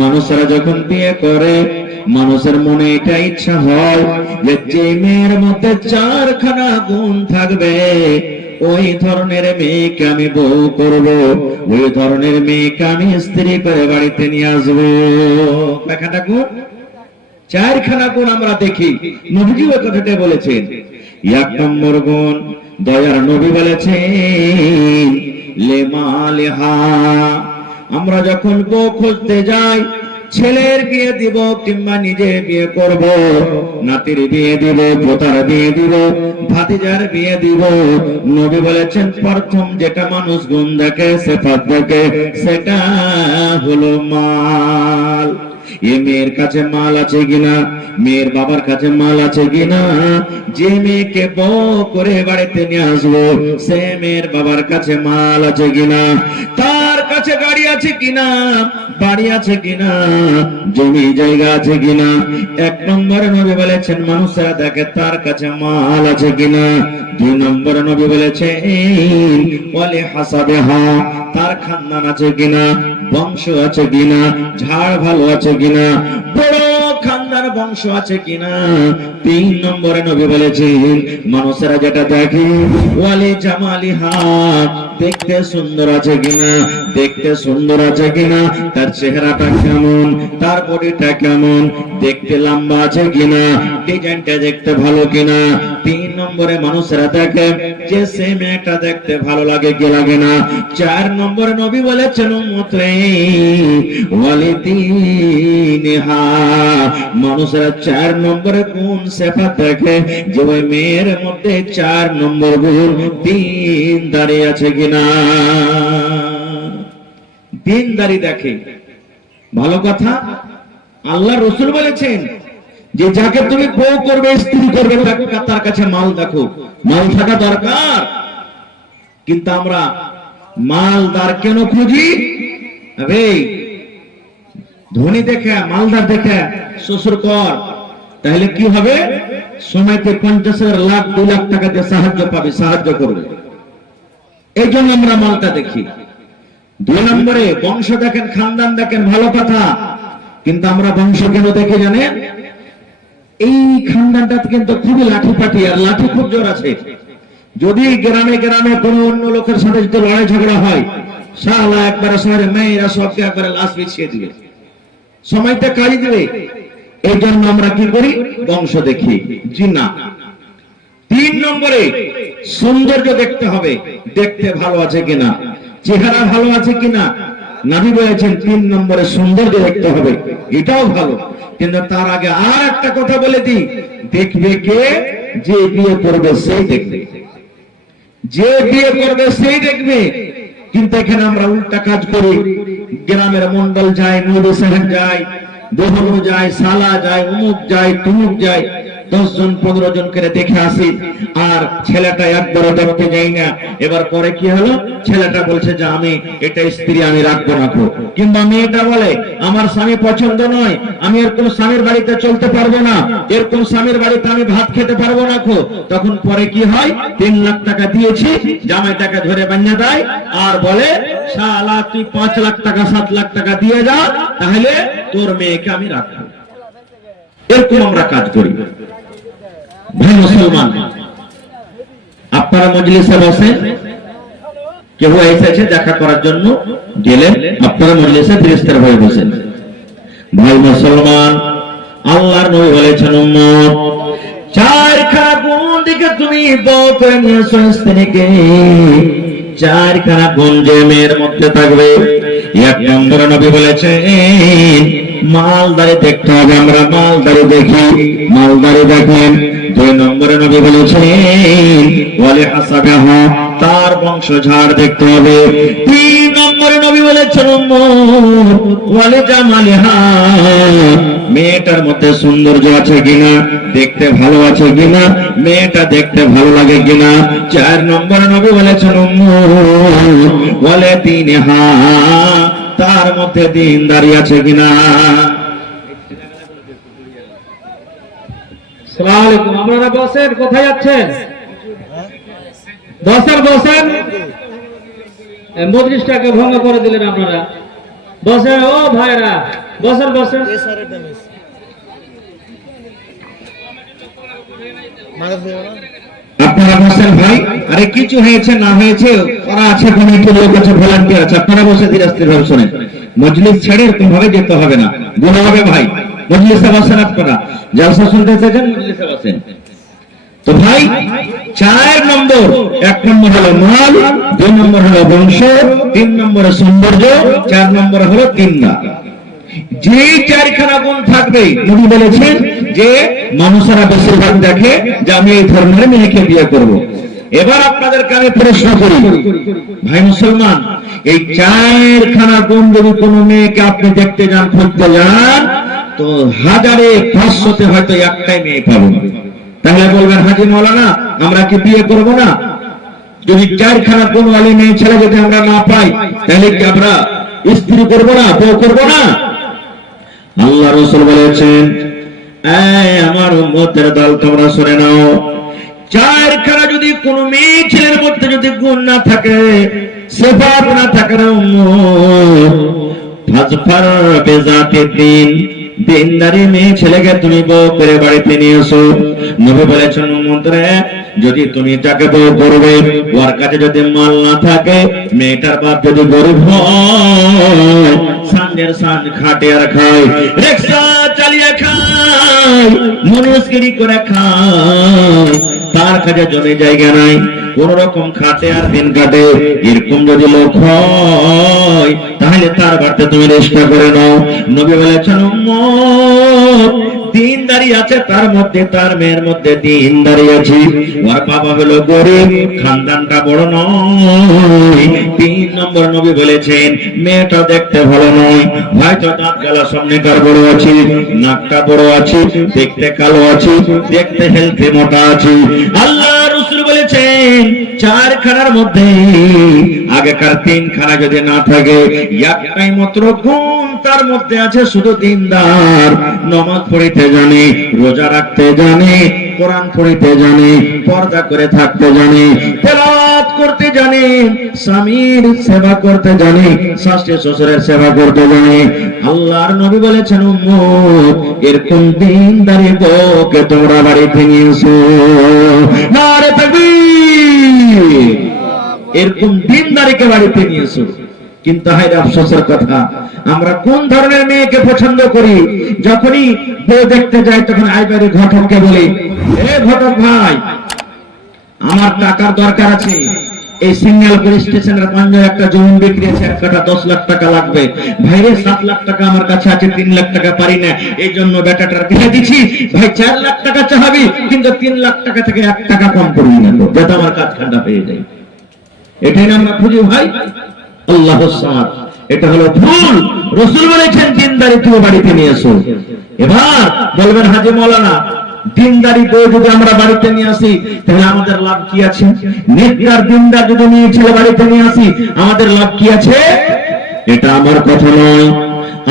মানুষরা যখন বিয়ে করে মানুষের মনে এটা ইচ্ছা হয় যে মেয়ের মধ্যে চারখানা গুণ থাকবে, ওই ধরনের মেয়েকে আমি বউ করব, ওই ধরনের মেয়েকে আমি স্ত্রী করে বাড়িতে নিয়ে আসবো। দেখাটা গুণ, চারখানা গুণ আমরা দেখি। নবীজি ওই কথাটা বলেছেন। এক নম্বর গুণ, দয়ার নবী বলেছেন লেমালেহা, আমরা যখন বউ খুঁজতে যাই, ছেলের বিয়ে দিব কিংবা নিজে বিয়ে করব, নাতির বিয়ে দিব, পোতার বিয়ে দিব, ভাতিজার বিয়ে দিব, নবী বলেছেন প্রথম যেটা মানুষ গুণ দেখে, সিফাত দেখে, সেটা হলো মাল। এ মেয়ের কাছে মাল আছে কিনা, মেয়ের বাবার কাছে মাল আছে কিনা। যে মেয়েকে বউ করে বাড়িতে নিয়ে আসবো সে মেয়ের বাবার কাছে মাল আছে কিনা, তার কাছে গাড়ি আছে কিনা, বাড়ি আছে কিনা, জমি জায়গা আছে কিনা। এক নম্বরে নবী বলেছেন মানুষরা দেখে তার কাছে মাল আছে কিনা। দুই নম্বরে নবী বলেছেন ওয়ালি হাসাবিহা, তার খানদান আছে কিনা, বংশ আছে কিনা, ঝাড় ভালো আছে কিনা, বড় খানদান বংশ আছে কিনা। তিন নম্বরে নবী বলেছেন মানুষেরা যেটা দেখে ওয়ালি জামালিহা, দেখতে সুন্দর আছে কিনা, দেখতে সুন্দর আছে কিনা, তার চেহারাটা কেমন, তার বডিটা কেমন, দেখতে লম্বা আছে কিনা, ডিজাইনটা দেখতে ভালো কিনা। তিন নম্বরে মানুষেরা দেখে যে সে মেয়েটা দেখতে ভালো লাগে কি লাগে না। চার নম্বরে নবী বলেছেন উম্মতে ওয়ালিদিনহা, মানুষেরা চার নম্বরে গুণ সিফাত দেখে যে ওই মেয়ের মধ্যে চার নম্বর গুণ দীনদারি আছে কিনা। দীনদারি দেখে, ভালো কথা। আল্লাহ রাসূল বলেছেন যে যাকে তুমি বউ করবে, স্ত্রী করবে, তার কাছে মাল দেখো, মাল থাকা দরকার। কিন্তু আমরা মালদার কেন খুঁজি? আরে ধনী দেখে, মালদার দেখে শ্বশুর কর, তাহলে কি হবে? সময়তে 50,000 লাখ 2 লাখ টাকা দিয়ে সাহায্য পাবে, সাহায্য করবে। এই জন্য আমরা মালটা দেখি। দুই নম্বরে বংশ দেখেন, খানদান দেখেন, ভালো কথা। কিন্তু আমরা বংশ কেন দেখে জানেন? এই খানদানটা কিন্তু খুবই লাঠিপাটি, আর লাঠি খুব জোর আছে। যদি গ্রামে গ্রামে কোনো অন্য লোকের সাথে যদি লড়াই ঝগড়া হয়, শালা একবারে শহরে মেয়েরা সবকে একবারে লাশ বিছিয়ে দিবে, সময়তে কাজী দিবে। এই জন্য আমরা কি করি? বংশ দেখি। জি না। তিন নম্বরে সৌন্দর্য দেখতে হবে, দেখতে ভালো আছে কিনা, চেহারা ভালো আছে কিনা। নবী বলেছেন তিন নম্বরে সৌন্দর্য দেখতে হবে, এটাও ভালো। কিন্তু তার আগে আর একটা কথা বলে দিই, দেখবে কে? যে বিয়ে করবে সেই দেখবে, যে বিয়ে করবে সেই দেখবে। কিন্তু এখানে আমরা উল্টা কাজ করি। গ্রামের মন্ডল যায়, নবী সাহেব যায়, বহনু যায়, সালা যায়, অমুক যায়, তুমুক যায়, 10 জন 15 জন করে দেখে আসি, আর ছেলেটা একবারও দেখতে যাই না। এবার পরে কি হলো? ছেলেটা বলছে যে আমি এটা স্ত্রী আমি রাখবো না। কিংবা মেয়েটা বলে আমার স্বামী পছন্দ নয়, আমি এরকম স্বামীর বাড়িতে চলতে পারবো না, এরকম স্বামীর বাড়িতে আমি ভাত খেতে পারবো না। তখন পরে কি হয়? 3 লাখ টাকা দিয়েছি, জামাইটাকে ধরে বান্না দেয় আর বলে শালা তুই 5 লাখ টাকা 7 লাখ টাকা দিয়ে যা, তাহলে তোর মেয়েকে আমি রাখবো। এরকম আমরা কাজ করি। ভাই মুসলমান, আপনারা মজলিসে বসেন, কেউ এসেছে দেখা করার জন্য, গেলেন, আপনারা মজলিসে ফেরেশতার হয়ে বসেন। ভাই মুসলমান, আল্লাহর নবী বলেছেন উম্মত, চারখানা গুণ দিকে তুমি বউ করে নিয়েছো স্ত্রীকে, চারখানা গুণ যে মেয়ের মধ্যে থাকবে। এক নম্বরে নবী বলেছেন মালদারি দেখতে হবে, আমরা মালদারি দেখি, মালদারি দেখেন। 2 নম্বরে নবী বলেছেন ওয়ালি হাসাবিহা, তার বংশঝাড় দেখতে হবে। 3 নম্বরে নবী বলেছেন ওয়ালি জামালিহা, মেয়েটার মধ্যে সৌন্দর্য আছে কিনা, দেখতে ভালো আছে কিনা, মেয়েটা দেখতে ভালো লাগে কিনা। 4 নম্বরে নবী বলেছেন ওয়ালি দীনহা, তার মধ্যে দীনদারি আছে কিনা। আসসালামু আলাইকুম। আপনারা বসেন, কোথায় যাচ্ছেন? বসেন বসেন, মজলিসটাকে ভঙ্গ করে দিলেন আপনারা। বসে ও ভাইরা, বসেন বসেন। আপনারা বসেন ভাই। আরে কিছু হয়েছে না হয়েছে ওরা আছে, কমিটির লোক আছে, ভলান্টিয়ার আছে, আপনারা বসে ধীরে স্থির ভাবে শোনেন। মজলিস ছেড়ে এরকম ভাবে যেতে হবে না, গুনাহ হবে ভাই। মজলিসে বসেন, আপনারা জলসা শুনতে চাইছেন মজলিসে বসেন। তো ভাই 4 নম্বর, 1 নম্বর হলো মাল, 2 নম্বর হলো বংশ, 3 নম্বরে সৌন্দর্য, 4 নম্বর হলো দিনদা। যে 4খানা গুণ থাকবে নবী বলেছেন যে মানুষেরা বেশিরভাগ দেখে যে আমি এই ধর্মের মেয়েকে বিয়ে করব। এবার আপনাদেরকে আমি প্রশ্ন করি ভাই মুসলমান, এই 4খানা গুণ যদি কোনো মেয়েকে আপনি দেখতে যান, খুঁজতে যান, তো 1000-500-তে হয়তো একটাই মেয়ে পাবেন। তাহলে বলবেন হাজী মাওলানা আমরা কি বিয়ে করব না? যদি 4খানা গুণ ওয়ালি মেয়ে ছেলে যদি আমরা না পাই, তাহলে কি আমরা স্ত্রী করব না, বউ করব না? আল্লাহ রাসূল বলেছেন, এই আমার উম্মতের দল তোমরা শুনে নাও, 4খানা যদি কোন মেয়ে ছেলের মধ্যে যদি গুণ না থাকে, সিফাত না থাকে, ফাজফার বিজাতি দিন, দিনদারি মেয়ে ছেলেকে তুমি বউ করে বাড়িতে নিয়ে এসো। নবী বলেছেন উম্মতরে, যদি তুমি তাকে বউ করবে, ওর কাছে যদি মাল না থাকে, মেয়েটার বাপ যদি গরিব হয়, সানজের সান খাটে আর খায়, রিকশা চালিয়ে খায়, মুনিশগিরি করে খায়, তার কাছে জমি জায়গা নাই, কোন রকম খাটে আর দিন কাটে, এরকম যদি লোক হয়, তাহলে তার বাড়িতে তুমি রেস্টা করে নাও। নবী বলেছেন উম্মত, দিনদারি আছে তার মধ্যে, তার মেয়ের মধ্যে দিনদারি আছে, ওর বাবা হলো গরিব, খানদানটা বড় নয়। 3 নম্বর নবী বলেছেন মেয়েটা দেখতে ভালো নয়, হয়তো দাঁত গালা সামনেকার বড় আছে, নাকটা বড় আছে, দেখতে কালো আছে, দেখতে হেলথি মোটা আছে। আল্লাহ রাসূল বলেছেন 4খানার মধ্যে আগেকার 3খানা যদি না থাকে, একটাই মাত্র গুণ তার মধ্যে আছে, শুধু দিনদার, নামাজ পড়িতে জানে, রোজা রাখতে জানে, কোরআন পড়িতে জানে, পর্দা করে থাকতে জানে, তেলাওয়াত করতে জানে, স্বামীর সেবা করতে জানে, শাশুড়ি শ্বশুরের সেবা করতে জানে। আল্লাহর নবী বলেছেন উম্মত, এরকম দিনদারি বউকে তোমরা বাড়িতে নিয়ে এসো। নারে তাকবীর! এরকম দিনদারিকে বাড়িতে নিয়ে এসো। কিন্তু হায় আফসোসের কথা, আমরা কোন ধরনের মেয়েকে পছন্দ করি? যখনই বউ দেখতে যাই তখন আইবারে ঘটককে বলি, এ ঘটক ভাই, আমার টাকার দরকার আছে, এই সিগন্যালপুর স্টেশনের পাঞ্জে একটা জমি বিক্রি আছে, 1 কাঠা 10 লাখ টাকা লাগবে। ভাইরে 7 লাখ টাকা আমার কাছে আছে, 3 লাখ টাকা পারি না, এই জন্য বেটাটার দিয়ে দিচ্ছি। ভাই 4 লাখ টাকা চাহাবি, কিন্তু 3 লাখ টাকা থেকে 1 টাকা কম করবি না, তো যাতে আমার কাজ ঠান্ডা হয়ে যায়। এটাই না আমরা খুঁজি ভাই। আল্লাহু সামাদ, এটা হলো ভুল। রাসূল বলেছেন দিনদারি তুমি বাড়িতে নিয়ে এসো। এবার বলবেন হাজী মাওলানা, দিনদারি বউ যদি আমরা বাড়িতে নিয়ে আসি, তাহলে আমাদের লাভ কি আছে? নেককার দিনদার যদি নিয়ে ছেলে বাড়িতে নিয়ে আসি, আমাদের লাভ কি আছে? এটা আমার কথা নয়।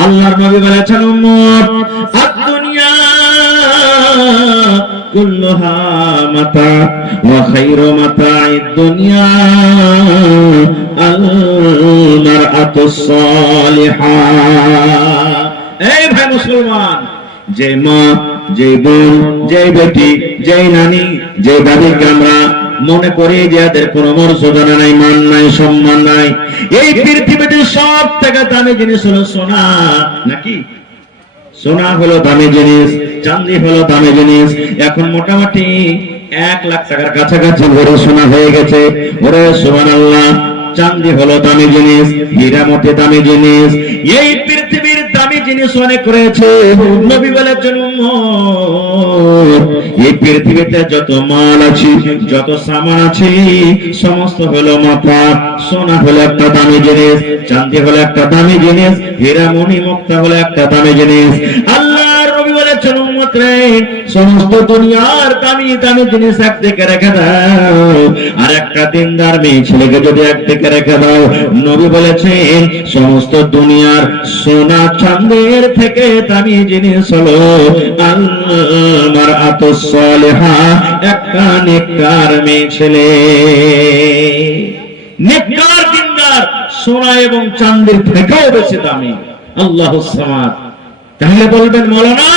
আল্লাহর নবী বলেছেন উম্মত, আদ-দুনিয়া কুল্লুহা মাতা ওয়া খায়রু মাতা'id দুনিয়া আল মারআতুস সালিহা। এই ভাই মুসলমান, যে মা, যে বোন, যে বেটি, যে নানি, যে দাদিকে আমরা মনে করি যে এদের কোনো মর্যাদা নাই, মান নাই, সম্মান নাই, এই পৃথিবীতে সব থেকে দামি জিনিস হলো সোনা। নাকি সোনা হলো দামি জিনিস, চাঁদি হলো দামি জিনিস। এখন মোটামুটি 1 লাখ টাকার কাছাকাছি ভরে সোনা হয়ে গেছে। ওরে সুবহানাল্লাহ, চাঁদি হলো দামি জিনিস, হীরা মোতি দামি জিনিস, এই পৃথিবীর দামি জিনিস অনেক রয়েছে। নবী বলেছেন এই পৃথিবীতে যত মাল আছে, যত সামান আছে, সমস্ত হলো মাপা। সোনা হলো একটা দামি জিনিস, চাঁদি হলো একটা দামি জিনিস, হীরা মণি মুক্তা হলো একটা দামি জিনিস। আল্লাহর নবী বলেছেন উম্মত রে, সমস্ত দুনিয়ার দামি দামি জিনিস একদিকে রেখে দাও, আর একটা দিনদার মেয়ে ছেলেকে যদি একদিকে রেখে দাও, নবী বলেছেন সমস্ত দুনিয়ার সোনা চাঁদের থেকে দামি জিনিস হলো আল মারআতুস সালিহা, একটা নেককার মেয়ে ছেলে। নেককার দিনদার সোনা এবং চাঁদের থেকেও বেশি দামি। আল্লাহুস সামাদ। তাহলে বলবেন মাওলানা,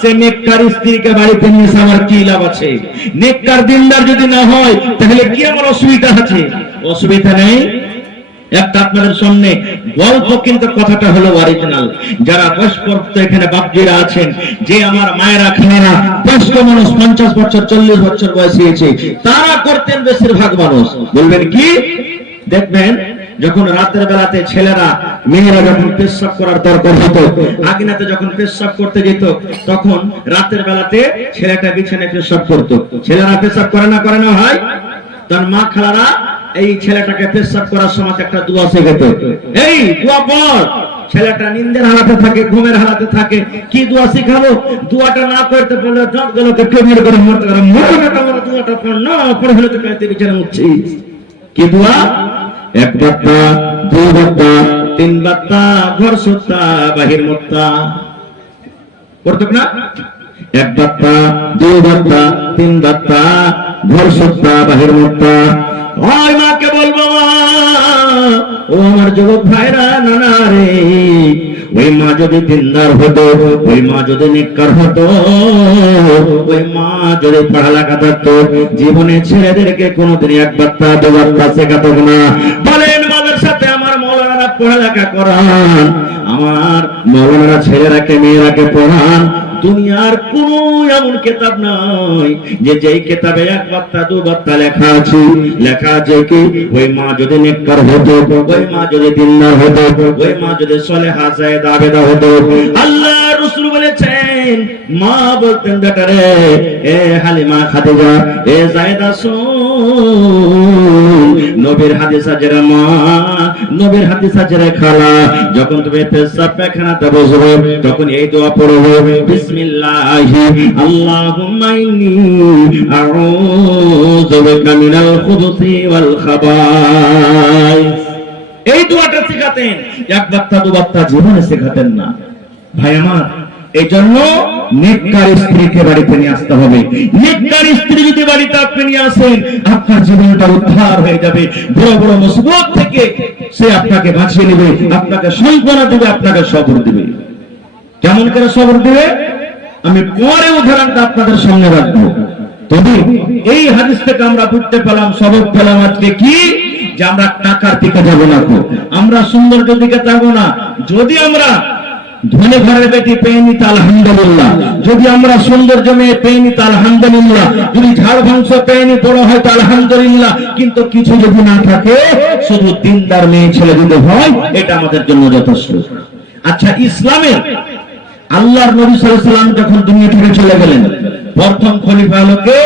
সে নেককার স্ত্রীকে বাড়িতে নিয়ে এসে আমার কি লাভ আছে? নেককার দিনদার যদি না হয় তাহলে কি আমার অসুবিধা আছে? অসুবিধা নেই। একটা আপনাদের সামনে গল্প, কিন্তু কথাটা হলো অরিজিনাল। যারা বয়স্ক এখানে বাপজিরা আছেন, যে আমার মায়েরা খানেরা বয়স্ক মানুষ, 50 বছর 40 বছর বয়স হয়েছে, তারা করতেন বেশিরভাগ মানুষ। বলবেন কি? দেখবেন যখন রাতের বেলাতে ছেলেরা মেয়েরা যখন পেশাব করার দরকার হতো, আগিনাতে যখন পেশাব করতে যেত, তখন রাতের বেলাতে ছেলেটা বিছানায় পেশাব করতো। ছেলেরা পেশাব করে না হয়, তার মা খালারা এই ছেলেটাকে পেশাব করার সময় একটা দোয়া শেখাতো। এই দোয়া পড়। ছেলেটা নিন্দের হালাতে থাকে, ঘুমের হালাতে থাকে, কি দোয়া শিখাবো? দোয়াটা না করতে পারলে দাঁতগুলোকে টেবিল করে মরতে পারে। দোয়াটা পড় না, পড়ে হলে তো কাঁদতে বিছানা উঠছিস। কি দোয়া? 1 বাত্তা, 2 বাত্তা, 3 বাত্তা, ঘর সুত্তা বাহির মুত্তা। পড়তো না? 1 বাত্তা, 2 বাত্তা, 3 বাত্তা, ঘর সুত্তা বাহির মুত্তা। ওই মাকে বলবো, মা, ও আমার যুবক ভাইরা, নানা রে, ওই মা যদি দিনদার হতো, ওই মা যদি নেককার হতো, ওই মা যদি পড়ালেখা করতো, জীবনে ছেলেদেরকে কোনোদিন 1 বাত্তা 2 বাত্তা শেখাতো না। বলেন, মাদের সাথে আমার মৌলানারা পড়ালেখা করান, আমার মৌলানারা ছেলেরাকে মেয়েরাকে পড়ান। দুনিয়ার কোন এমন কিতাব নাই যে যেই কিতাবে 1 বাত্তা 2 বাত্তা লেখা আছে কি ওই মা যদি নেককার হতো, ওই মা যদি দিনদার হতো, ওই মা যদি সলেহা জায়েদা আবেদা হতো। আল্লাহ রাসূল বলেছেন, মা বলতেন, বেটা রে, এ হালিমা খাদিজা, এ জায়েদা, শুন, নবীর হাদিসা যারা মা, নবীর হাদিসা যারা খালা, যখন তুমি পেশাব পায়খানাতে বসবে তখন এই দোয়া পড়বে, বিসমিল্লাহি আল্লাহুম্মা ইন্নী আউযু বিকা মিনাল খুবুসি ওয়াল খাবাইস। এই দোয়াটা শেখাতেন। 1 বাত্তা 2 বাত্তা জীবনে শেখাতেন না। ভাই আমার, এই জন্য নেককার স্ত্রীকে বাড়িতে নিয়ে আসতে হবে। নেককার স্ত্রী যদি বাড়িতে আপনি নিয়ে আসেন, আপনার জীবনটা উদ্ধার হয়ে যাবে। বড় বড় মুসিবত থেকে সে আপনাকে বাঁচিয়ে নেবে, আপনাকে সান্ত্বনা দেবে, আপনাকে সবর দেবে। কেমন করে সবর দেবে আমি পরে উদাহরণটা আপনাদের সামনে রাখবো। তবে এই হাদিস থেকে আমরা বুঝতে পেলাম, সবক পেলাম আজকে কি, যে আমরা টাকার দিকে যাবো না, আমরা সৌন্দর্যের দিকে যাবো না। যদি আমরা ধনী ঘরের বেটি পেয়ে নিতে আলহামদুলিল্লাহ, যদি আমরা সৌন্দর্য মেয়ে পেয়ে নিতে আলহামদুলিল্লাহ, যদি ঝাড় বংশ পেয়ে নি বড় হয়তো আলহামদুলিল্লাহ, কিন্তু কিছু যদি না থাকে, শুধু দিনদার মেয়ে ছেলে যদি হয়, এটা আমাদের জন্য যথেষ্ট। আচ্ছা, ইসলামের আল্লাহর নবী সাল্লাল্লাহু আলাইহি ওয়াসাল্লাম যখন দুনিয়া থেকে চলে গেলেন, প্রথম খলিফা হলো কে?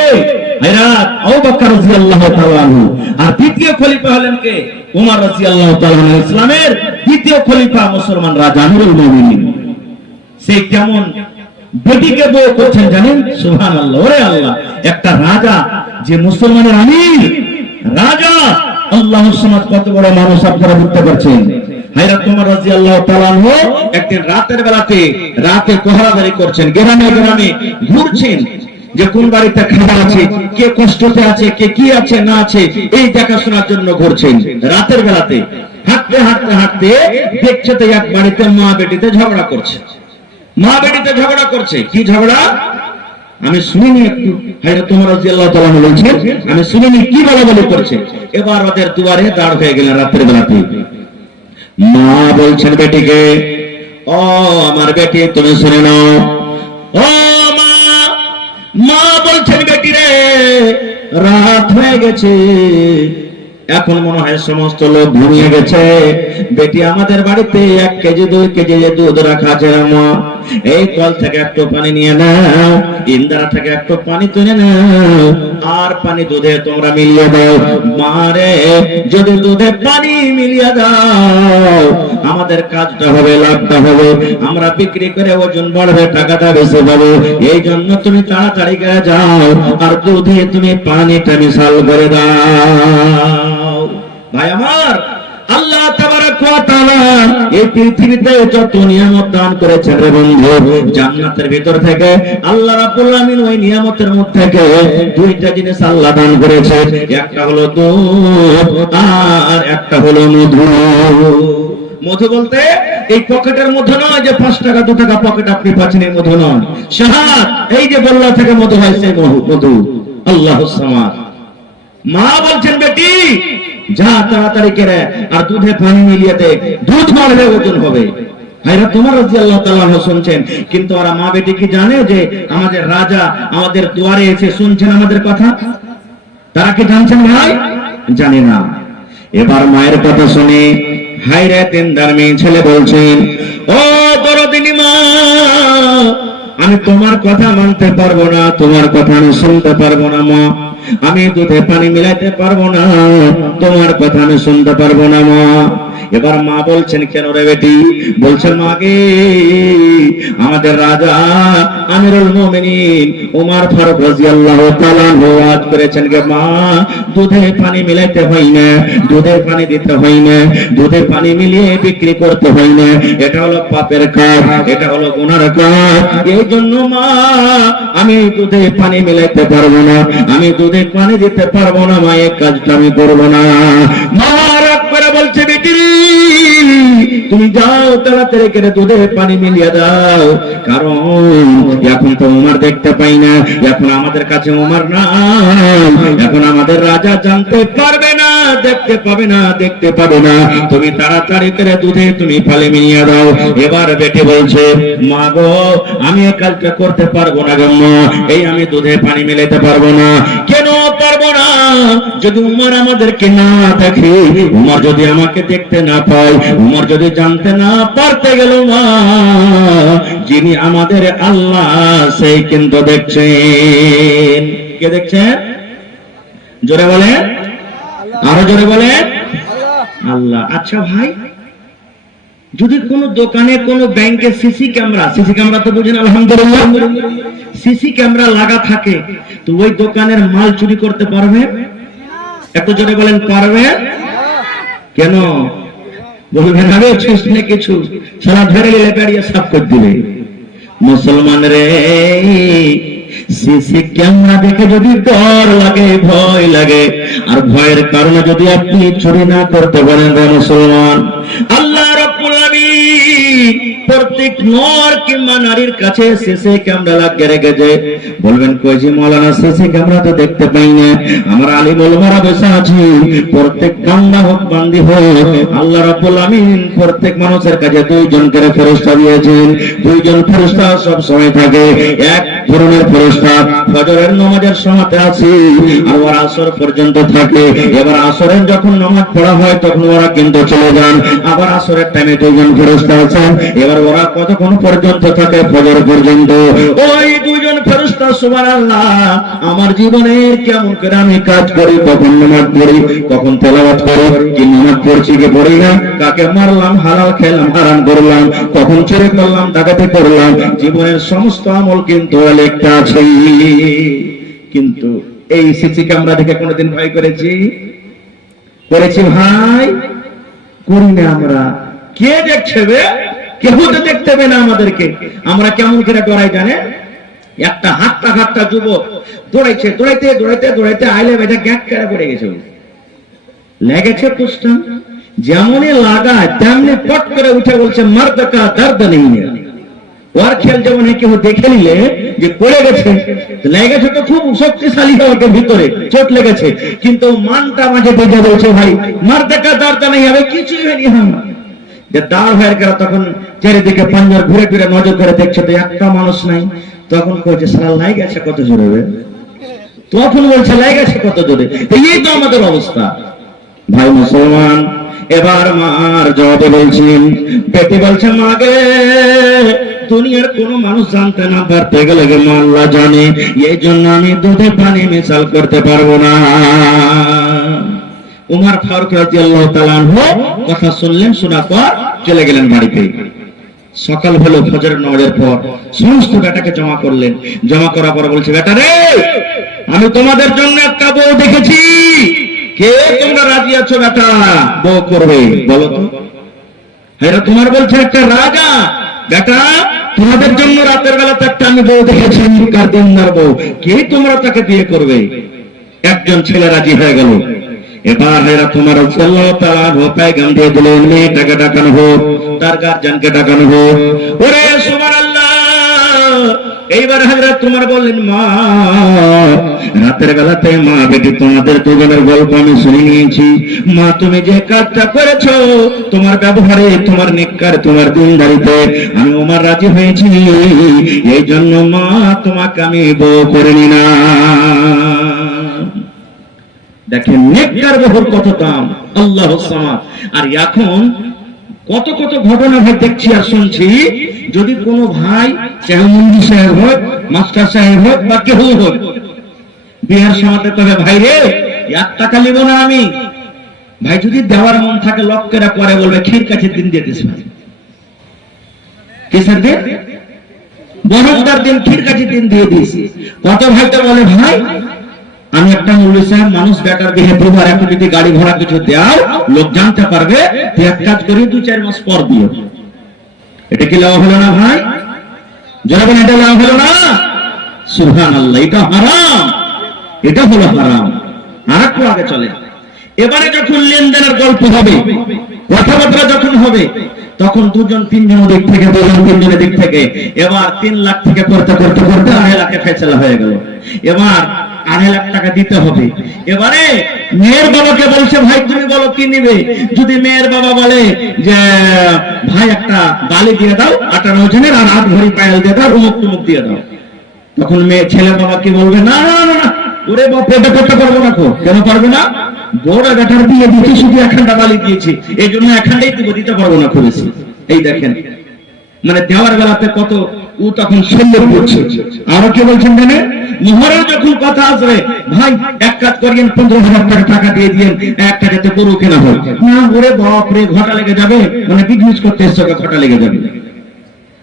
হযরত আবু বকর রাদিয়াল্লাহু তাআলা আনহু। আর দ্বিতীয় খলিফা হলেন কে? উমর রাদিয়াল্লাহু তাআলা আনহু। ইসলামের দ্বিতীয় খলিফা, মুসলমান রাজা আমিরুল মুমিনিন। সে কেমন বেটিকে বউ করছেন জানেন? সুবহানাল্লাহ। ওরে আল্লাহ, একটা রাজা যে মুসলমানের আমির, রাজা, আল্লাহর সমাজ কত বড় মানুষ আপনারা বুঝতে পারছেন। হযরত ওমর রাদিয়াল্লাহু তাআলা আনহু একদিন রাতের বেলাতে রাতে পহরাদারি করছেন, গ্রামে গ্রামে ঘুরছেন, যে কোন বাড়িতে খাবার আছে, কে কষ্টতে আছে, কে কি আছে না আছে, এই দেখাশোনার জন্য ঘুরছেন রাতের বেলাতে। হাঁটতে হাঁটতে হাঁটতে দেখছে তো এক বাড়িতে মা বেটিতে ঝগড়া করছে। মা বেটিতে ঝগড়া করছে। কি ঝগড়া আমি শুনিনি একটু। হযরত ওমর রাদিয়াল্লাহু তাআলা বলেছেন, আমি শুনিনি কি বলাবলি করছে। এবার ওদের দুয়ারে দাঁড় হয়ে গেলেন রাতের বেলাতে। মা বলছেন বেটিকে, ও আমার বেটি, তুমি শুনে নাও। ও মা, মা বলছেন, বেটি রে, রাত হয়ে গেছে, এখন মনে হয় সমস্ত লোক ঘুমিয়ে গেছে। বেটি, আমাদের বাড়িতে 1 কেজি 2 কেজি দুধ রাখা আছে, মা এই কল থেকে একটু পানি নিয়ে নাও, ইন্দারা থেকে একটু পানি তুলে নাও, আর পানি দুধে তোমরা মিলিয়ে দাও। মারে, যদি দুধে পানি মিলিয়ে দাও, আমাদের কাজটা হবে, লাভটা হবে, আমরা বিক্রি করে ওজন বাড়বে, টাকাটা বেশি পাবো। এই জন্য তুমি তাড়াতাড়ি করে যাও, আর দুধে তুমি পানিটা মিশাল করে দাও। ভাই আমার, আল্লাহ তাবারাক ওয়া তাআলা এই পৃথিবীতে যত নিয়ামত দান করেছেন রে বন্ধু, জান্নাতের ভিতর থেকে আল্লাহ রাব্বুল আমিন ওই নিয়ামতের মধ্যে থেকে 2টা জিনিস আল্লাহ দান করেছে। একটা হলো দুধ, আর একটা হলো মধু। মধু বলতে এই পকেটের মধু নয়, যে 5 টাকা 2 টাকা পকেট আপনি পাচ্ছেন, এই মধু নয়। শাহাদ, এই যে বল্লা থেকে মধু হয়, সেই মধু। আল্লাহুস সামাদ। মা বলছেন, বেটি যা তাড়াতাড়ি করে আর দুধে পানি মিলিয়ে দে, দুধ বাড়বে, ওজন হবে। ভাইরা তোমার রাদিয়াল্লাহু তাআলা শুনছেন, কিন্তু ওরা মা বেটি কি জানে যে আমাদের রাজা আমাদের দুয়ারে এসে শুনছেন আমাদের কথা? তারা কি জানছেন ভাই? জানে না। এবার মায়ের কথা শুনে হায়রে তিনদার মেয়ে ছেলে বলছেন, ও দরদিনী মা, আমি তোমার কথা মানতে পারবো না, তোমার কথা আমি শুনতে পারবো না মা। আমি দুধে পানি মিলাইতে পারবো না, তোমার কথা আমি শুনতে পারবো না মা। এবার মা বলছেন, কেন রে বেটি? বলছে, মাগে আমাদের রাজা আমিরুল মুমিনিন ওমর ফারুক রাদিয়াল্লাহু তাআলা ওয়াজ করেছেন যে মা, দুধে পানি মিলাইতে হয় না, দুধে পানি দিতে হয় না, দুধে পানি মিলিয়ে বিক্রি করতে হয় না, এটা হলো পাপের কাজ, এটা হলো গুনার কাজ। এই জন্য মা আমি দুধে পানি মিলাইতে পারবো না, আমি দুধে পানি দিতে পারবো না মা, এই কাজটা আমি করবো না। মা রাগ করে বলছে, বেটি তুমি যাও তাড়াতাড়ি করে দুধে পানি মিলিয়ে দাও, কারণ এখন তো ওমর দেখতে পাই না, এখন আমাদের কাছে ওমর নাই, এখন আমাদের রাজা জানতে পারবে না, দেখতে পাবে না, দেখতে পাবে না, তুমি তাড়াতাড়ি করে দুধে তুমি পানি মিলিয়ে দাও। এবার বেটি বলছে, মা গো আমি এই কাজটা করতে পারবো না গো মা, এই আমি দুধে পানি মিলাইতে পারবো না। কেন পারবো না? যদি ওমর আমাদেরকে না দেখে, ওমর যদি আমাকে দেখতে না পায়, ওমর যদি জানতে না পারতে গেল মা, যিনি আমাদের আল্লাহ সেই কিন্তু দেখছেন। কে দেখছেন? জোরে বলেন, আরো জোরে বলেন, আল্লাহ। আচ্ছা ভাই, যদি কোন দোকানে কোন ব্যাংকে সিসি ক্যামেরা তো বুঝেন আলহামদুলিল্লাহ, সিসি ক্যামেরা লাগা থাকে, তো ওই দোকানের মাল চুরি করতে পারবে? একটু জোরে বলেন, পারবে? কেন বলবেন? আরে ছুঁচনে কিছু সারা ধরে নিলে বেরিয়ে সাফ করে দিলে। মুসলমান রে, সিসি ক্যামেরা দেখে যদি ডর লাগে, ভয় লাগে, আর ভয়ের কারণে যদি আপনি চুরি না করতে পারেন মুসলমান, আল্লাহ রাব্বুল আলামিন প্রত্যেক নর কিংবা নারীর কাছে সিসি ক্যামেরা লাগিয়ে রেখেছে। বলবেন, কই যে মাওলানা সিসি ক্যামেরা তো দেখতে পাই না, আমার আলিম ওলামারা বসে আছে, প্রত্যেক বান্দা হোক বান্দি হোক, আল্লাহ রাব্বুল আলামিন প্রত্যেক মানুষের কাছে 2 জন করে ফেরেশতা দিয়েছেন। 2 জন ফেরেশতা সব সময় থাকে। এক ধরনের ফেরেশতা ফজরের নামাজের সময়তে আছে, আর ওরা আসর পর্যন্ত থাকে। এবার আসরের যখন নামাজ পড়া হয় তখন ওরা কিন্তু চলে যান। আবার আসরের টাইমে 2 জন ফেরেশতা আছেন, এবার ওরা কতক্ষণ পর্যন্ত থাকে? ফজর পর্যন্ত। ওই 2 জন ফেরেশতা সুবহানাল্লাহ, আমার জীবনের কেমন করে আমি কাজ করি, কখন নামাজ পড়ি, কখন তেলাওয়াত করি, কি নামাজ পড়ছি কি পড়ি না, কাকে মারলাম, হালাল খেলাম, হারাম করলাম, কখন চুরি করলাম, ডাকাতি করলাম, জীবনের সমস্ত আমল কিন্তু লেখা আছে। কিন্তু এই সিসি ক্যামেরা দেখে কোনোদিন ভয় করেছি ভাই? করি না আমরা। কে দেখছে বে? কেউ তো দেখতে হবে না আমাদেরকে। আমরা কেমন করে ডরাই জানে? একটা হাট্টা যুবক দৌড়াইছে, দৌড়াইতে আইলে বেটা গ্যাট করে পড়ে গেছে, লেগেছে পোস্টা, যেমনই লাগায় তেমনি পট করে উঠে বলছে, মার্দ কা দর্দ নেই। ওর খেল যেমন কেউ দেখে নিলে যে পড়ে গেছে, লেগেছে তো খুব শক্তিশালী হবে, ভিতরে চোট লেগেছে, কিন্তু মানটা মাঝে বেজে বলছে, ভাই মার্দ কা দর্দ নেই, হবে কিছুই হয়নি। যে দাঁড় হয়ে গেল, তখন চারিদিকে পাঞ্জার ঘুরে ঘুরে নজর করে দেখছে, তো একটা মানুষ নাই। তখন কইছে, সারা লাই গেছে কত জোরে, তখন বলছে লাই গেছে কত জোরে। এই তো আমাদের অবস্থা ভাই মুসলমান। এবার মার জবাবে বলছেন, বেটি বলছে, মাগে দুনিয়ার কোন মানুষ জানতে না পারতে গেলে মা আল্লাহ জানে, এই জন্য আমি দুধে পানি মিশাল করতে পারবো না। ওমর ফারুক রাদিয়াল্লাহু তাআলা আনহু কথা শুনলেন, শোনার পর চলে গেলেন বাড়িতে। সকাল হলো, ফজরের নামাজের পর সমস্ত বেটাকে জমা করলেন। জমা করার পর বলছে, বেটা রে, আমি তোমাদের জন্য একটা বউ দেখেছি, কে তোমরা রাজি আছো বেটা বউ করবে? বলো তো। এরা তোমার বলছে একটা রাজা, বেটা তোমাদের জন্য রাতের বেলা একটা আমি বউ দেখেছি, কার দিনদার বউ, কে তোমরা তাকে বিয়ে করবে? একজন ছেলে রাজি হয়ে গেল। এবার এরা তোমার রাসূলুল্লাহ তাআলা পয়গাম দিয়ে দিলেন, মেয়েটাকে ডাকানো হোক, তার গার্জিয়ানকে ডাকানো হোক। ওরে সুবহানাল্লাহ, এইবার হযরত তোমার বললেন, মা রাতের বেলাতে মা বেটি তোমাদের দুজনের গল্প আমি শুনে নিয়েছি। মা তুমি যে কাজটা করেছো, তোমার ব্যবহারে, তোমার নেককার, তোমার দিনদারিতে আমি ওমর রাজি হয়েছি, এই জন্য মা তোমাকে আমি বউ করে নিলাম। দেখেন নেককার বহুর কত দাম, আল্লাহু সামাদ। আর এখন কত কত ঘটনা ভাই দেখছি আর শুনছি, যদি কোনো ভাই চাহে মুন্ডি সাহেব হোক, মাস্টার সাহেব হোক বা কেউ হোক, বিহার সমাজে তবে ভাই রে 1 টাকা নেব না আমি, ভাই যদি দেওয়ার মন থাকে লক্ষ্যেরা পরে বলবে ক্ষীর কাছে দিন দিয়ে দিস ভাই, কিসের দিন, বরকদার দিন, ক্ষীর কাছে দিন দিয়ে দিস। কত ভাই তো বলে ভাই আমি একটা মৌলভী সাহেব, মানুষ বেকার বিহে দুবার, একটু যদি গাড়ি ঘোড়া কিছু দেও লোক জানতে পারবে, তুই এক কাজ করি 2-4 মাস পর দিও। এটা কি লাভ হলো না ভাই? যারা বলেন এটা লাভ হলো না, সুবহানাল্লাহ, এটা হারাম, এটা হলো হারাম। আর একটু আগে চলে, এবারে যখন লেনদেনের গল্প হবে, কথাবার্তা যখন হবে, তখন 2-3 দিক থেকে, 2-3 দিক থেকে, এবার 3 লাখ থেকে করতে করতে করতে 2.5 লাখে ফেসলা হয়ে গেল। এবার 2.5 লাখ টাকা দিতে হবে। এবারে মেয়ের বাবাকে বলছে, ভাই তুমি বলো কি নিবে? যদি মেয়ের বাবা বলে যে ভাই একটা বালি দিয়ে দাও 58 ওজনের, আর 8 ভরি পায়েল দিয়ে দাও, অমুক তমুক দিয়ে দাও, তখন মেয়ে ছেলে বাবা কি বলবে, না না না না, ওরে বাপ এটা করতে পারবো না। কেন পারবে না? বড় বেটার দিয়ে দিচ্ছি, শুধু 1খান্ডা বালি দিয়েছি, এই জন্য 1খান্ডাই দিতে পারবো না করেছি। এই দেখেন, মানে দেওয়ার বেলাতে কত ও তখন সুন্দর করছে। আরো কি বলছেন জানেন, মোহরের যখন কথা আসবে, ভাই এক কাজ করিয়েন 15,000 টাকা দিয়ে দিয়েন, একটা যাতে গরু কেনা হয় না। ওরে বাপ রে, ঘটা লেগে যাবে, মানে বিজনেস করতে এসে ঘটা লেগে যাবে।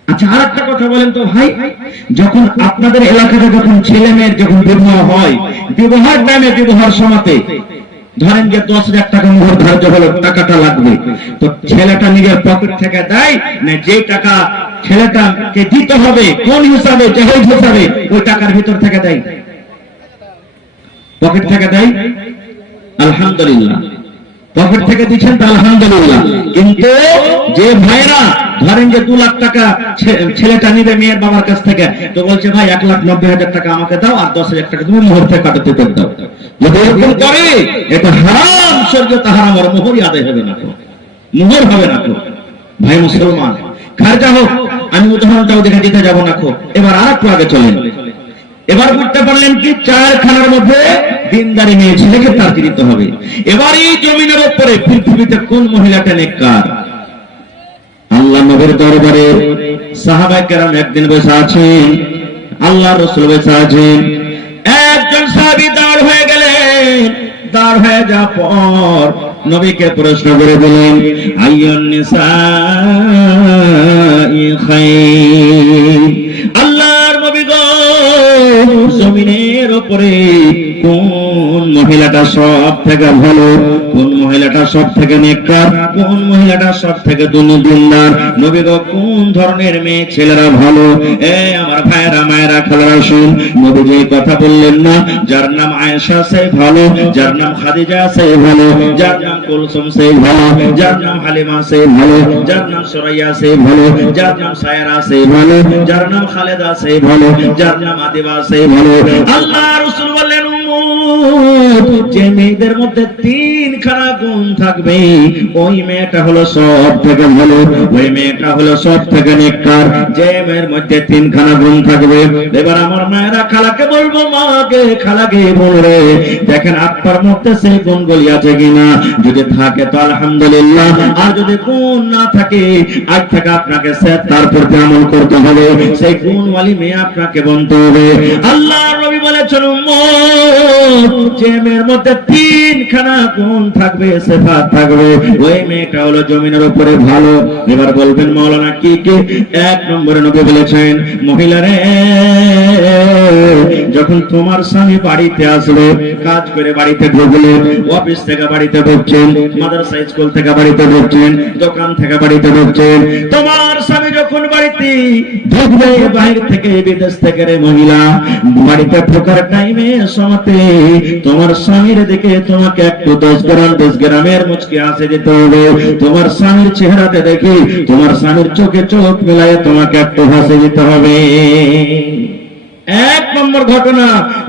আচ্ছা আর একটা কথা বলেন তো ভাই, যখন আপনাদের এলাকাতে যখন ছেলে মেয়ের যখন বিবাহ হয়, বিবাহের টাইমে, বিবাহের সময়তে ধরেন যে 10,000 টাকা মোহর ধার্য হলো, টাকাটা লাগবে, তো ছেলেটা নিজের পকেট থেকে দেয় না, যে টাকা ছেলেটাকে দিতে হবে কোন হিসাবে, জাহেজ হিসাবে, ওই টাকার ভিতর থেকে দেয়, পকেট থেকে দেয়? আলহামদুলিল্লাহ, পকেট থেকে দিচ্ছেন তো আলহামদুলিল্লাহ। কিন্তু যে ভাইরা ধরেন যে 2 লাখ টাকা ছেলেটা নিবে মেয়ের বাবার কাছ থেকে, তো বলছে ভাই 1,90,000 টাকা আমাকে দাও, আর 10,000 টাকা তুমি মোহর থেকে কাটাতে দাও। যদি এরকম করে, এটা হারাম, শরীয়তে হারাম, আর মোহরই আদায় হবে না, মোহর হবে না। ভাই মুসলমান, খারজা হোক, আমি উদাহরণটাও দেখে দিতে যাব না। এবার আর একটু আগে চলেন। এবার বুঝতে পারলেন কি, 4 খানার মধ্যে দিনদারি মেয়ে ছেলেকে তার দিতে হবে। এবার এই জমিনের উপরে পৃথিবীতে কোন মহিলাটা নেককার? আল্লাহ নবীর দরবারে সাহাবায়ে কেরাম একদিন বসে আছেন, আল্লাহ রাসূল বসে আছেন, একজন সাহাবী দাঁড় হয়ে গেলেন। দাঁড় হয়ে যাওয়ার পর নবীকে প্রশ্ন করে দিলেন, আইয়ুন নিসাই খায়র, আল্লাহর নবী গো, জমিনের উপরে কোন মহিলাটা সব থেকে ভালো, কোন মহিলাটা সব থেকে নেককার, কোন মহিলাটা সব থেকে দিনদার? নবী গো, কোন ধরনের মেয়ে ছেলেরা ভালো? আমার ভাইয়েরা, মায়েরা, খালারা শুন, নবী যে কথা বললেন না, যার নাম আয়েশা সে ভালো, যার নাম খাদিজা সে ভালো, যার নাম কুলসুম সে ভালো, যার নাম হালিমা সে ভালো, যার নাম সুরাইয়া সে ভালো, যার নাম সায়রা সে ভালো, যার নাম খালেদা সে ভালো, যার নাম আদিবা সে ভালো। আল্লাহ রাসূল বললেন, যে মেয়েদের মধ্যে 3খানা গুণ থাকবে, ওই মেয়েটা হলো সব থেকে ভালো, ওই মেয়েটা হলো সব থেকে নেককার। যে মেয়ের মধ্যে 3খানা গুণ থাকবে। এবার আমার মায়েরা খালাকে বলবো, মাকে খালাকে বলবে, দেখেন আপনার মধ্যে সেই গুণগুলি আছে কিনা, যদি থাকে তো আলহামদুলিল্লাহ, আর যদি গুণ না থাকে, আজ থেকে আপনাকে তার প্রতি আমল করতে হবে, সেই গুণওয়ালি মেয়ে আপনাকে বলতে হবে। আল্লাহ নবী বলেছেন, যে মেয়ের মধ্যে 3খানা গুণ থাকবে, সিফাত থাকবে, ওই মেয়েটা হলো জমিনের উপরে ভালো। এবার বলবেন মাওলানা কি কি? 1 নম্বরে নবী বলেছেন, মহিলারে, যখন তোমার স্বামী বাড়িতে আসলো, কাজ করে বাড়িতে ঢুকলো, অফিস থেকে বাড়িতে ঢুকছেন, মাদ্রাসা স্কুল থেকে বাড়িতে ঢুকছেন, দোকান থেকে বাড়িতে ঢুকছেন, তোমার স্বামী যখন বাড়িতে ঢুকবে, বাইরে থেকে বিদেশ থেকে রে মহিলা বাড়িতে ঢোকার টাইমে সমাতে তোমার স্বামীর দিকে তোমাকে একটু 10 গ্রামের মুচকি হাসি দিতে হবে। তোমার স্বামীর চেহারাতে দেখি তোমার স্বামীর চোখে চোখ মিলায়ে তোমাকে একটু হাসি দিতে হবে। এক নম্বর ঘটনা,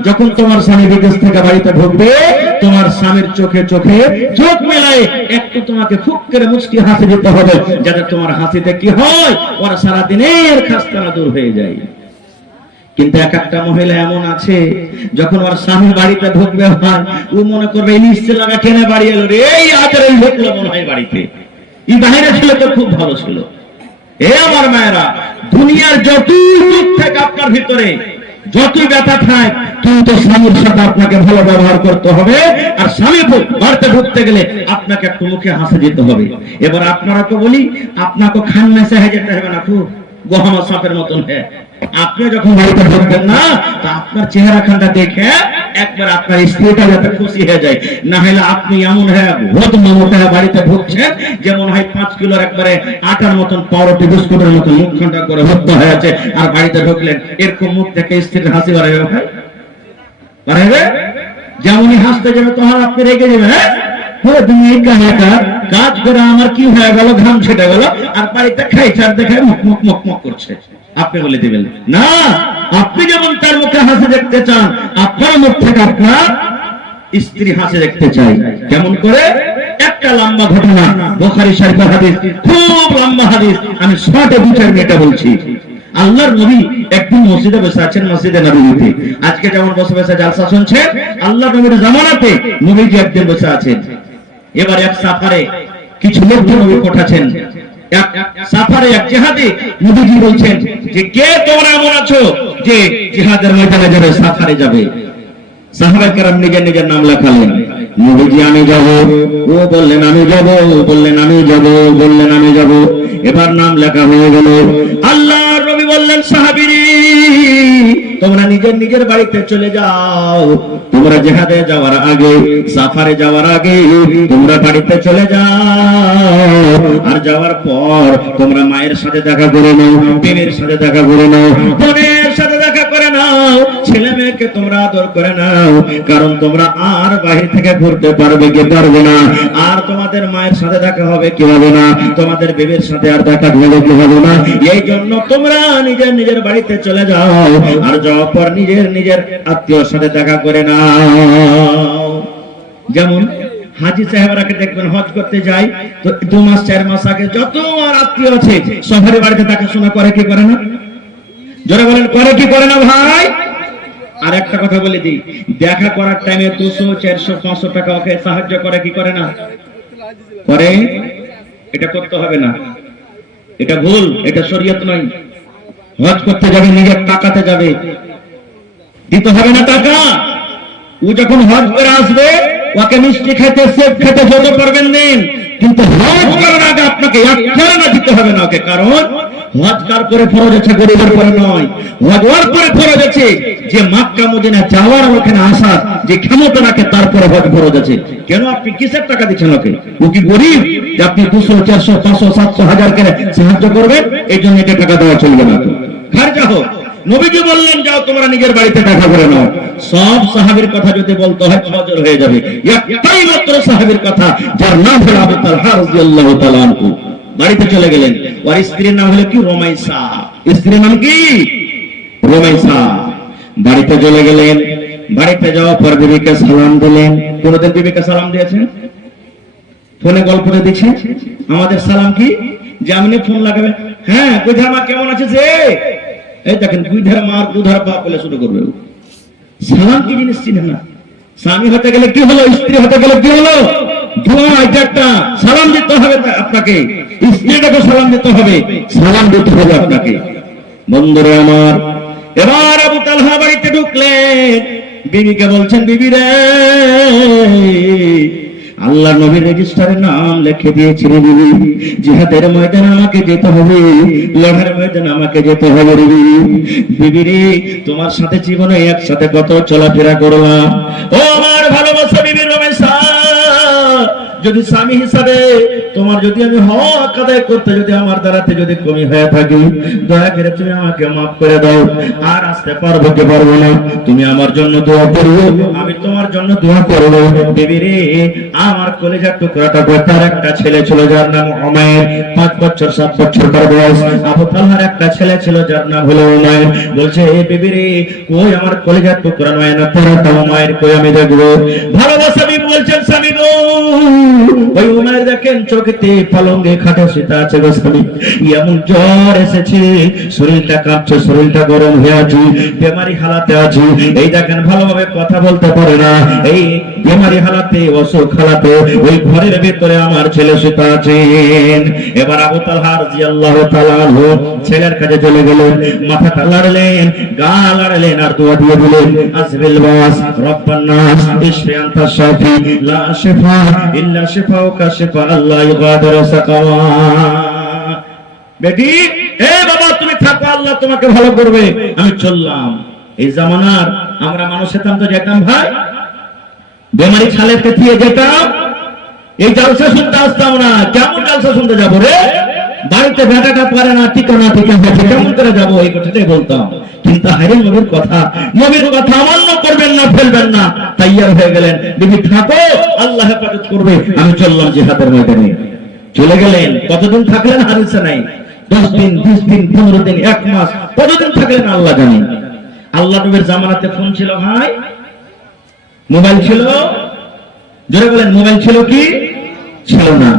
যখন তোমার স্বামী বিদেশ থেকে বাড়িতে ঢুকবে, তোমার স্বামীর চোখে চোখে চোখ মেলায় একটু তোমাকে ফুক করে মুচকি হাসি দিতে হবে, যাতে তোমার হাসিতে কি হয়, ওর সারাদিনের খাস্তানা দূর হয়ে যায়। কিন্তু এক একটা মহিলা এমন আছে, যখন ওর স্বামী বাড়িতে ঢুকবে হয়, ও মনে করবে নিশ্চয় লাগা কেনে বাড়ি এলো রে, এই আজের এই ঢুকলো মনে হয় বাড়িতে, এই বাইরে ছিল তো খুব ভালো ছিল। এ আমার মায়েরা, দুনিয়ার যতই দুঃখ থাকে আপনার ভিতরে, যতই ব্যথা থাক, কিন্তু স্বামীর সাথে আপনাকে ভালো ব্যবহার করতে হবে। আর স্বামী বাড়িতে ঢুকতে গেলে আপনাকে একটু মুখে হাসি দিতে হবে। এবার আপনারা তো বলি, আপনাকে খান মেসে হয়ে যেতে হবে না, খুব গহমা সাপের মতন। হ্যাঁ, আপনি যখন বাড়িতে ঢুকবেন না, তা আপনার চেহারা খানটা দেখে একবার আপনার স্ত্রীটা যাতে খুশি হয়ে যায়, না হলে আপনি এমন বাড়িতে ঢুকছেন যেমন হয় 5 কিলোর একবারে আটার মতন পাউরুটি বিস্কুটের মতন মুখ খানটা করে ভর্ত হয়ে আছে। আর বাড়িতে ঢুকলেন এরকম মুখ থেকে স্ত্রীর হাসি বাড়াবে, ভাই বাড়াবে, যেমনই হাসতে যাবে তখন আপনি রেগে যাবেন। হ্যাঁ, তুমি কাজ করে আমার কি হয়ে গেল, ঘাম ছেটে গেল, আর বাড়িতে খাই চার দেখায় মুখ মুখ মুখ মুখ করছে। আপনি বলে দিবেন না, আপনি যেমন তার মুখে হাসি দেখতে চান, আপনার মুখ থেকে আপনার স্ত্রী হাসি দেখতে চাই। কেমন করে? একটা লম্বা ঘটনা, বুখারী শরীফের হাদিস, খুব লম্বা হাদিস, আমি শর্টে 2-4 মিনিটে বলছি। আল্লাহর নবী একদিন মসজিদে বসে আছেন, মসজিদে নববীতে। আজকে যেমন বসে বসে জালসা শুনছেন, আল্লাহর নবীর জামানাতে নবীজি একদিন বসে আছেন। এবার এক সাফারে কিছু লোকজন নবী পাঠাচ্ছেন, এক সাফারে এক জিহাদি নবীজি বলছেন যে, কে তোমরা এমন আছো যে জিহাদের ময়দানে যাবে, সাফারে যাবে? সাহাবায়ে কেরাম নিজের নিজের নাম লেখালেন। নবীজি আমি যাব, ও বললেন আমি যাব, বললেন আমি যাব, বললেন আমি যাব। এবার নাম লেখা হয়ে গেল। আল্লাহর নবী বললেন, সাহাবীরা তোমরা নিজের নিজের বাড়িতে চলে যাও। তোমরা জিহাদে যাওয়ার আগে, সাফারে যাওয়ার আগে তোমরা বাড়িতে চলে যাও। আর যাওয়ার পর তোমরা মায়ের সাথে দেখা করে নাও, বিবির সাথে দেখা করে নাও, বোনের সাথে দেখা করে নাও, ছেলে মেয়েকে তোমরা আদর করে নাও। কারণ তোমরা আর বাহির থেকে ঘুরতে পারবে কি পারবে না, আর তোমাদের মায়ের সাথে দেখা হবে কি হবে না, তোমাদের বিবির সাথে আর দেখা হবে কি হবে না। এই জন্য তোমরা নিজের নিজের বাড়িতে চলে যাও, আর যাওয়ার পর নিজের নিজের আত্মীয়র সাথে দেখা করে নাও। যেমন হাজি সাহেবরাকে দেখবেন হজ করতে যায়, তো 2 মাস 4 মাস আগে যত আর আত্মীয় আছে সবার বাড়িতে দেখাশোনা করে কি করে না? জোরে বলেন, করে কি করে না ভাই? আর একটা কথা বলে দিই, দেখা করার টাইমে 200, 400, 500 টাকা ওকে সাহায্য করে কি করে না? করে। এটা করতে হবে না, এটা ভুল, এটা শরীয়ত নয়। হজ করতে যাবে নিজের টাকাতে যাবে, দিতে হবে না টাকা। ও যখন হজ করে আসবে, ওকে মিষ্টি খেতে, সেব খেতে যত পারবেন দিন, কিন্তু হজ করার আগে আপনাকে 1 টাকা দিতে হবে না ওকে। কারণ হজ কার করে ফরজ আছে? গরিবের করে নয়। হজ ওর করে ফরজ আছে যে মক্কা মদিনা যাওয়ার, ওখানে আসার যে ক্ষমতা রাখে, তারপরে হজ ফরজ আছে। কেন আপনি কিসের টাকা দিচ্ছেন ওকে? ও কি গরিব যে আপনি 200, 400, 500, 700, 1000 করে সাহায্য করবেন? এই জন্য এটা টাকা দেওয়া চলবে না। খারজা হোক। নবীজি বললেন, যাও তোমরা নিজের বাড়িতে দেখা করে নাও। সব সাহাবীর কথা যদি বলতে হয় ফজর হয়ে যাবে। একটাই মাত্র সাহাবীর কথা, যার নাম হলো আবু তালহা রাদিয়াল্লাহু তাআলা আনহু। বাড়িতে চলে গেলেন। ওর স্ত্রীর নাম হলো কি? রুমাইসা। স্ত্রীর নাম কি? রুমাইসা। বাড়িতে চলে গেলেন। বাড়িতে যাওয়ার পর বিবিকে সালাম দিলেন। কোনদিন বিবিকে সালাম দিয়েছেন? ফোনে গল্প দিচ্ছে। আমাদের সালাম কি? যেমনি ফোন লাগাবে, হ্যাঁ বুঝা মা কেমন আছে যে, এই দেখেন বুঝার মার বুঝার বাপ বলে শুরু করবে। সালাম কি জিনিস চিনে না। স্বামী হতে গেলে কি হলো, স্ত্রী হতে গেলে কি হলো? দোয়া। এটা একটা সালাম দিতে হবে আপনাকে, স্ত্রীটাকে সালাম দিতে হবে, সালাম দিতে হবে আপনাকে। বন্ধুরা আমার, এবার আবু তালহা বাড়িতে ঢুকলেন। বিবিকে বলছেন, বিবি রে, আল্লাহ নবীর রেজিস্টারে নাম লিখে দিয়েছি রে বিবি, জিহাদের ময়দানে আমাকে যেতে হবে, লড়াইয়ের ময়দানে আমাকে যেতে হবে রে বিবি রে। তোমার সাথে জীবনে একসাথে কত চলাফেরা করলাম, ও আমার ভালোবাসা বিবি রমেশা। যদি স্বামী হিসাবে তোমার যদি আমি হক আদায় করতে যদি আমার দ্বারাতে যদি কমি হয়ে থাকি, দয়া করে তুমি আমাকে মাফ করে দাও। আর আসতে পারবো কি পারবো না, তুমি আমার জন্য দোয়া করবে, আমি তোমার জন্য দোয়া করবো। বিবি রে, আমার কলেজার টুকরাটা তার একটা ছেলে ছিল যার নাম উমাইর, 5 বছর 7 বছর তার বয়স। আবু তালহার একটা ছেলে ছিল যার নাম হলো উমাইর। বলছে এ বিবি রে, কই আমার কলেজার টুকরা নয় না তোরা উমাইর কই আমি দেখবো। ভালোবাসা বিবি বলছেন স্বামী গো, ওই উমাইর দেখেন চোখেতে পালঙ্গে খাটা সেটা আছে গো স্বামী, এমন জ্বর এসেছে, শরীরটা কাঁপছে, শরীরটা গরম হয়ে আছে, বেমারি হালাতে আছে। এই দেখেন ভালোভাবে কথা বলতে পারে না, এই বেমারি হালাতে অসুখ হালাতে ওই ঘরের ভিতরে আমার ছেলে সেটা আছেন। এবার আবু তালহা রাদিয়াল্লাহু তাআলা আনহু ছেলের কাছে চলে গেলেন, মাথাটা লাড়লেন, গা লাড়লেন আর দোয়া দিয়ে দিলেন, আসবিল বাস রব্বান নাস ইশফি আনতা শাফি লা শিফা ইল্লা শিফাউকা শিফা আল্লাহ ইগাদিরু সাকাওয়া। বেটি এ বাবা তুমি থাকো, আল্লাহ তোমাকে ভালো করবে। আমি চললাম। এই জামানার আমরা মানুষ হতাম তো যেতাম ভাই, বেমারি খালে পেঁচিয়ে যেতাম, এই জলসা শুনতে আসতাম না। কেমন জলসা শুনতে যাবো রে, বাড়িতে বেটাটা পারে না, ঠিকানা ঠিকানা আছে, কেমন করে যাবো, এই কথাটাই বলতাম। কিন্তু হারে নবীর কথা, নবীর কথা অমান্য করবেন না, ফেলবেন না, তৈয়ার হয়ে গেলেন। বিবি থাকো, আল্লাহ হেফাজত করবে। আমি চললাম জিহাদের ময়দানে। চলে গেলেন। কতদিন থাকলেন হাদিসে নাই, 10 দিন 20 দিন 15 দিন 1 মাস, কতদিন থাকলেন আল্লাহ জানে। আল্লাহ নবীর জামানাতে ফোন ছিল ভাই, মোবাইল ছিল, জোরে বলেন মোবাইল ছিল কি ছিল না।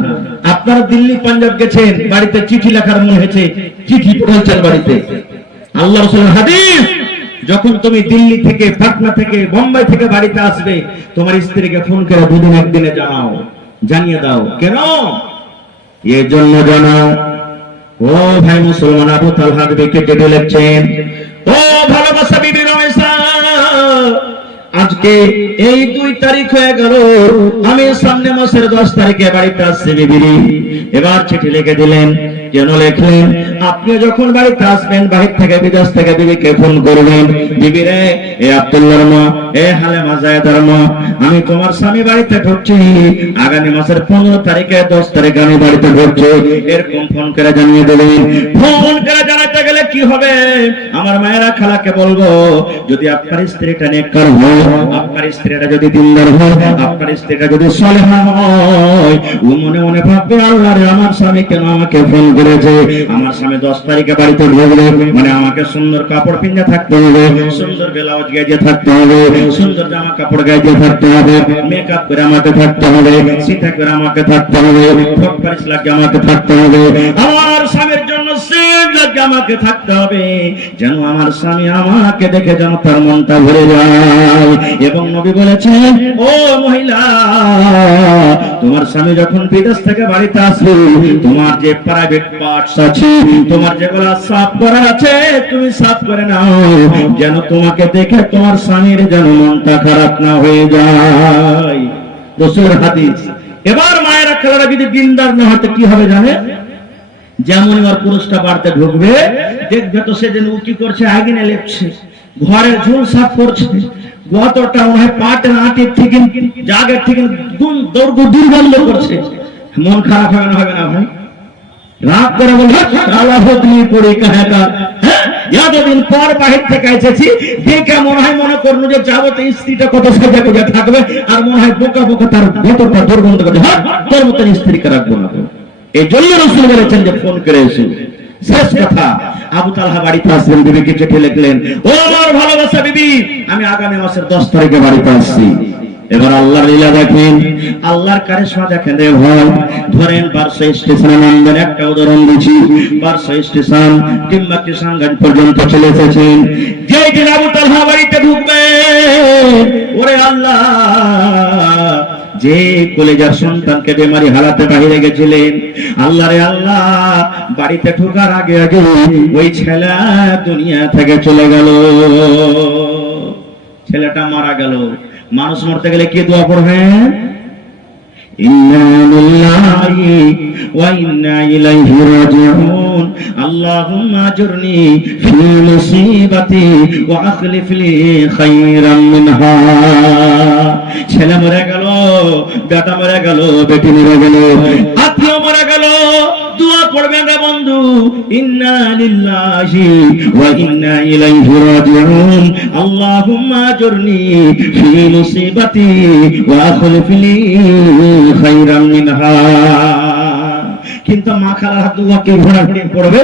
আপনারা দিল্লি পাঞ্জাব গেছেন, বাড়িতে চিঠি লেখার মনে হয়েছে, চিঠি পৌঁছার বাড়িতে। আল্লাহ রাসূলের হাদিস, যখন তুমি দিল্লি থেকে, পাটনা থেকে, বোম্বাই থেকে বাড়িতে আসবে, তোমার স্ত্রীকে ফোন করে 2 দিন 1 দিনে জানাও, জানিয়ে দাও। কেন? এই জন্য জানাও, ও ভাই মুসলমান, আবু তালহা বিবিকে কেটে লিখছেন, ও ভালোবাসা বিবি রমেশা, আজকে এই 2 তারিখ হয়ে গেল, আমি সামনে মাসের 10 তারিখে বাড়িতে আসছি বিবি। এবার চিঠি লিখে দিলেন। কেন লিখলেন? আপনি যখন বাড়িতে আসবেন, বাহির থেকে বিদেশ থেকে বিবিকে ফোন করবেন, বিবি রে, এ আব্দুল্লাহর মা, এ হালেমা জায়েদার মা, আমি তোমার স্বামী বাড়িতে ঢুকছি, আগামী মাসের 15 তারিখে 10 তারিখে আমি বাড়িতে ঢুকছি, এরকম ফোন করে জানিয়ে দেবেন। ফোন করে জানাতে গেলে কি হবে? আমার মায়েরা খালাকে বলবো, যদি আপনার স্ত্রীটা নেককার হয়, আপনার স্ত্রীটা যদি দিনদার হয়, আপনার স্ত্রীটা যদি সালেহা হয়, ও মনে মনে ভাববে, আল্লাহ রে, আমার স্বামী কেন আমাকে ফোন করেছে। আমার স্বামী 10 তারিখে বাড়িতে ঢুকবে, মানে আমাকে সুন্দর কাপড় পিন্ধে থাকতে হবে, সুন্দর ব্লাউজ গায়ে থাকতে হবে, সুন্দর জামা কাপড় গায়ে থাকতে হবে, মেকআপ করে আমাকে থাকতে হবে, সিটা করে আমাকে থাকতে হবে, ফ্রক পারিস লাগে আমাকে থাকতে হবে, আমার স্বামীর জন্য সেট লাগে আমাকে থাকতে হবে, যেন আমার স্বামী আমাকে দেখে যেন তার মনটা ভরে যায়। এবং নবী বলেছেন, ও মহিলা, তোমার স্বামী যখন বিদেশ থেকে বাড়িতে আসবে, তোমার যে প্রাইভেট পার্টস আছে, তোমার যেগুলো সাফ করার আছে, তুমি সাফ করে নাও, যেন তোমাকে দেখে তোমার স্বামীর যেন মনটা খারাপ না হয়ে যায়। রাসূলের হাদিস। এবার মায়েরা খালারা যদি দিনদার না হতে কি হবে জানে? যেমন ওর পুরুষটা বাড়িতে ঢুকবে, দেখবে তো সেদিন ও কি করছে, আগুনে লেপছে, ঘরের ঝুল সাফ করছে, গতটা ওই পাটের আটির থেকে জাগের থেকে দুর্গন্ধ করছে। মন খারাপ হবে না? হবে না ভাই? রাগ করে বলবে, সালা হতনি পড়ে কাহেটা, হ্যাঁ, এতদিন পর বাহির থেকে এসেছি, দেখে মনে হয় মনে করলো যে যাবো তো স্ত্রীটা কত সাজা করে থাকবে, আর মনে হয় বোকা বোকা তার ভেতরটা দুর্গন্ধ করছে, হ্যাঁ, তোর মতন স্ত্রীকে রাখবো না। এই জন্য রাসূল বলেছেন যে ফোন করে এসে। শেষ কথা, আবু তালহা বাড়িতে আসলেন, বিবিকে চিঠি লিখলেন, ও আমার ভালোবাসা বিবি, আমি আগামী মাসের 10 তারিখে বাড়িতে আসছি। এবার আল্লাহর লীলা দেখেন, আল্লাহর কারিশমা দেখেন রে ভাই। ধরেন বারসা স্টেশনে নামবেন, একটা উদাহরণ দিচ্ছি, বারসা স্টেশন কিংবা কিষানগঞ্জ পর্যন্ত চলে এসেছেন, যেই দিন আবু তালহা বাড়িতে ঢুকবেন, ওরে আল্লাহ, যে কলেজার সন্তানকে বেমারি হালাতে বাহিরে গেছিলেন, আল্লাহ রে আল্লাহ, বাড়িতে ঢোকার আগে আগে ওই ছেলে দুনিয়া থেকে চলে গেল, ছেলেটা মারা গেল। মানুষ মরতে গেলে কি দোয়া পড়বেন? ইন্না লিল্লাহি ওয়া ইন্না ইলাইহি রাজিউন। আল্লাহুম্মা আজরনি ফি মুসিবাতি ওয়া আখলিফ লি খায়রাম মিনহা। ছেলে মরে গেল, বেটা মরে গেল, বেটি মরে গেল, আত্মীয় মরে গেল, দোয়া পড়বেন রে বন্ধু, ইন্না লিল্লাহি ওয়া ইন্না ইলাইহি রাজিউন। আল্লাহুম্মা আজরনি ফি মুসিবাতি ওয়া আখলিফ লি খায়রাম মিনহা। কিন্তু মা খালার হাত দোয়া কে ঘোড়া ঘুরিয়ে পড়বে?